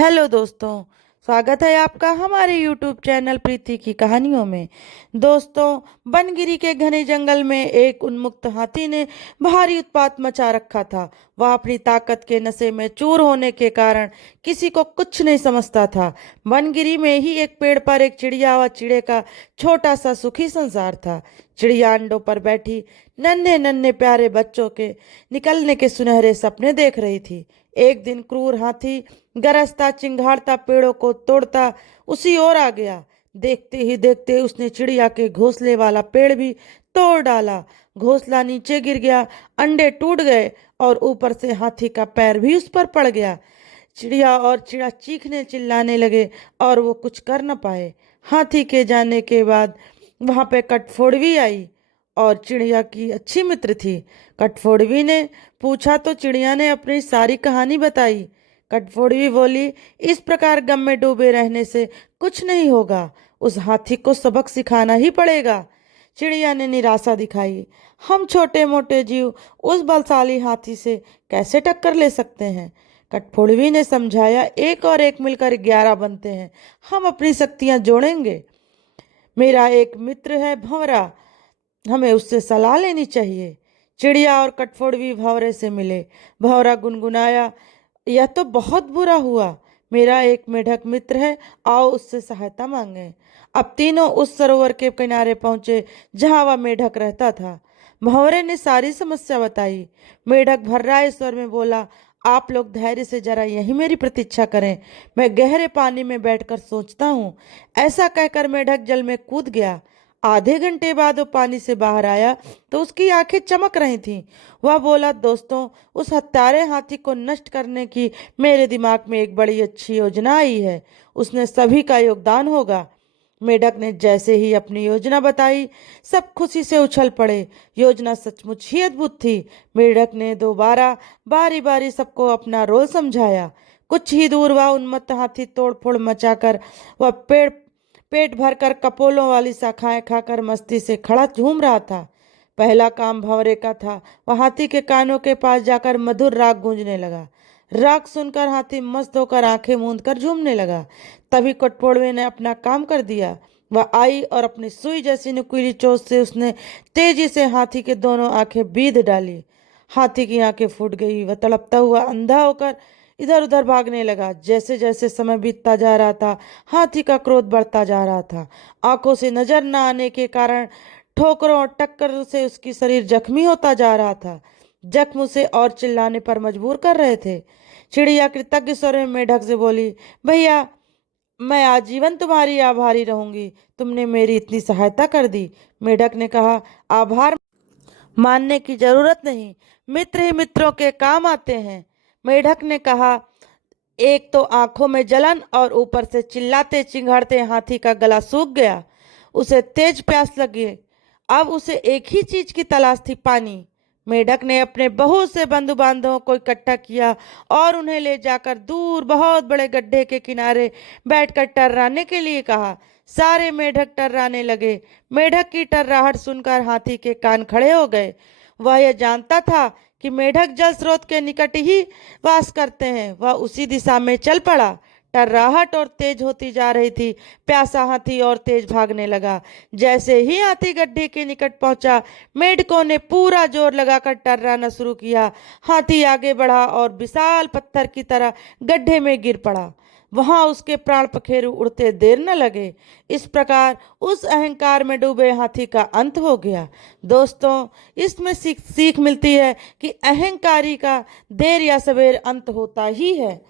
Hello दोस्तों, स्वागत है आपका हमारे यूट्यूब चैनल प्रीति की कहानियों में। दोस्तों, बनगिरी के घने जंगल में एक उन्मुक्त हाथी ने भारी उत्पात मचा रखा था। वह अपनी ताकत के नशे में चूर होने के कारण किसी को कुछ नहीं समझता था। बनगिरी में ही एक पेड़ पर एक चिड़िया व चिड़े का छोटा सा सुखी संसार था। चिड़िया अंडों पर बैठी नन्हे नन्हे प्यारे बच्चों के निकलने के सुनहरे सपने देख रही थी। एक दिन क्रूर हाथी गरजता चिंगाड़ता पेड़ों को तोड़ता उसी ओर आ गया। देखते ही देखते उसने चिड़िया के घोंसले वाला पेड़ भी तोड़ डाला। घोंसला नीचे गिर गया, अंडे टूट गए और ऊपर से हाथी का पैर भी उस पर पड़ गया। चिड़िया और चिड़ा चीखने चिल्लाने लगे और वो कुछ कर न पाए। हाथी के जाने के बाद वहां पे कटफोड़वी आई और चिड़िया की अच्छी मित्र थी। कटफोड़वी ने पूछा तो चिड़िया ने अपनी सारी कहानी बताई। कटफोड़वी बोली, इस प्रकार गम में डूबे रहने से कुछ नहीं होगा, उस हाथी को सबक सिखाना ही पड़ेगा। चिड़िया ने निराशा दिखाई। हम छोटे मोटे जीव उस बलशाली हाथी से कैसे टक्कर ले सकते हैं। कटफोड़वी ने समझाया, एक और एक मिलकर 11 बनते हैं। हम अपनी शक्तियां जोड़ेंगे। मेरा एक मित्र है भंवरा, हमें उससे सलाह लेनी चाहिए। चिड़िया और कटफोड़वी भंवरे से मिले। भंवरा गुनगुनाया, यह तो बहुत बुरा हुआ। मेरा एक मेढक मित्र है, आओ उससे सहायता मांगे। अब तीनों उस सरोवर के किनारे पहुंचे जहां वह मेढक रहता था। भंवरे ने सारी समस्या बताई। मेढक भर्राए स्वर में बोला, आप लोग धैर्य से जरा यहीं मेरी प्रतीक्षा करें, मैं गहरे पानी में बैठकर सोचता हूँ। ऐसा कहकर मेढक जल में कूद गया। आधे घंटे बाद वो पानी से बाहर आया तो उसकी आंखें चमक रही थीं। वह बोला, दोस्तों, उस हत्यारे हाथी को नष्ट करने की मेरे दिमाग में एक बड़ी अच्छी योजना आई है। उसने सभी का योगदान होगा। मेढक ने जैसे ही अपनी योजना बताई, सब खुशी से उछल पड़े। योजना सचमुच ही अद्भुत थी। मेढक ने दोबारा बारी बारी सबको अपना रोल समझाया। कुछ ही दूर वह उन्मत्त हाथी तोड़फोड़ मचाकर वह पेट भरकर कपोलों वाली शाखाएं खाकर मस्ती से खड़ा झूम रहा था। पहला काम भंवरे का था। वह हाथी के कानों के पास जाकर मधुर राग गूंजने लगा। राग सुनकर हाथी मस्त होकर आंखें मूंद कर झूमने लगा। तभी कटफोड़वे ने अपना काम कर दिया। वह आई और अपनी सुई जैसी नुकीली चोंच से उसने तेजी से हाथी के दोनों आंखें बीध डाली। हाथी की आंखें फूट गई। वह तड़पता हुआ अंधा होकर इधर उधर भागने लगा। जैसे जैसे समय बीतता जा रहा था, हाथी का क्रोध बढ़ता जा रहा था। आंखों से नजर न आने के कारण ठोकरों और टक्कर से उसकी शरीर जख्मी होता जा रहा था। जख्म उसे और चिल्लाने पर मजबूर कर रहे थे। चिड़िया कृतज्ञ स्वर में मेढक से बोली, भैया, मैं आजीवन तुम्हारी आभारी रहूंगी, तुमने मेरी इतनी सहायता कर दी। मेढक ने कहा, आभार मानने की जरूरत नहीं, मित्र ही मित्रों के काम आते हैं। मेढक ने कहा, एक तो आंखों में जलन और ऊपर से चिल्लाते चिंघाड़ते हाथी का गला सूख गया। उसे तेज प्यास लगी। अब उसे एक ही चीज की तलाश थी, पानी। मेढक ने अपने बहुत से बंधु बांधवों को इकट्ठा किया और उन्हें ले जाकर दूर बहुत बड़े गड्ढे के किनारे बैठकर टर्राने के लिए कहा। सारे मेढक टर्राने लगे। मेढक की टर्राहट सुनकर हाथी के कान खड़े हो गए। वह यह जानता था कि मेढक जल स्रोत के निकट ही वास करते हैं। वह उसी दिशा में चल पड़ा। टर्राहट और तेज होती जा रही थी। प्यासा हाथी और तेज भागने लगा। जैसे ही हाथी गड्ढे के निकट पहुंचा, मेढकों ने पूरा जोर लगाकर टर्राना शुरू किया। हाथी आगे बढ़ा और विशाल पत्थर की तरह गड्ढे में गिर पड़ा। वहां उसके प्राण पखेरु उड़ते देर न लगे। इस प्रकार उस अहंकार में डूबे हाथी का अंत हो गया। दोस्तों, इसमें सीख मिलती है कि अहंकारी का देर या सवेर अंत होता ही है।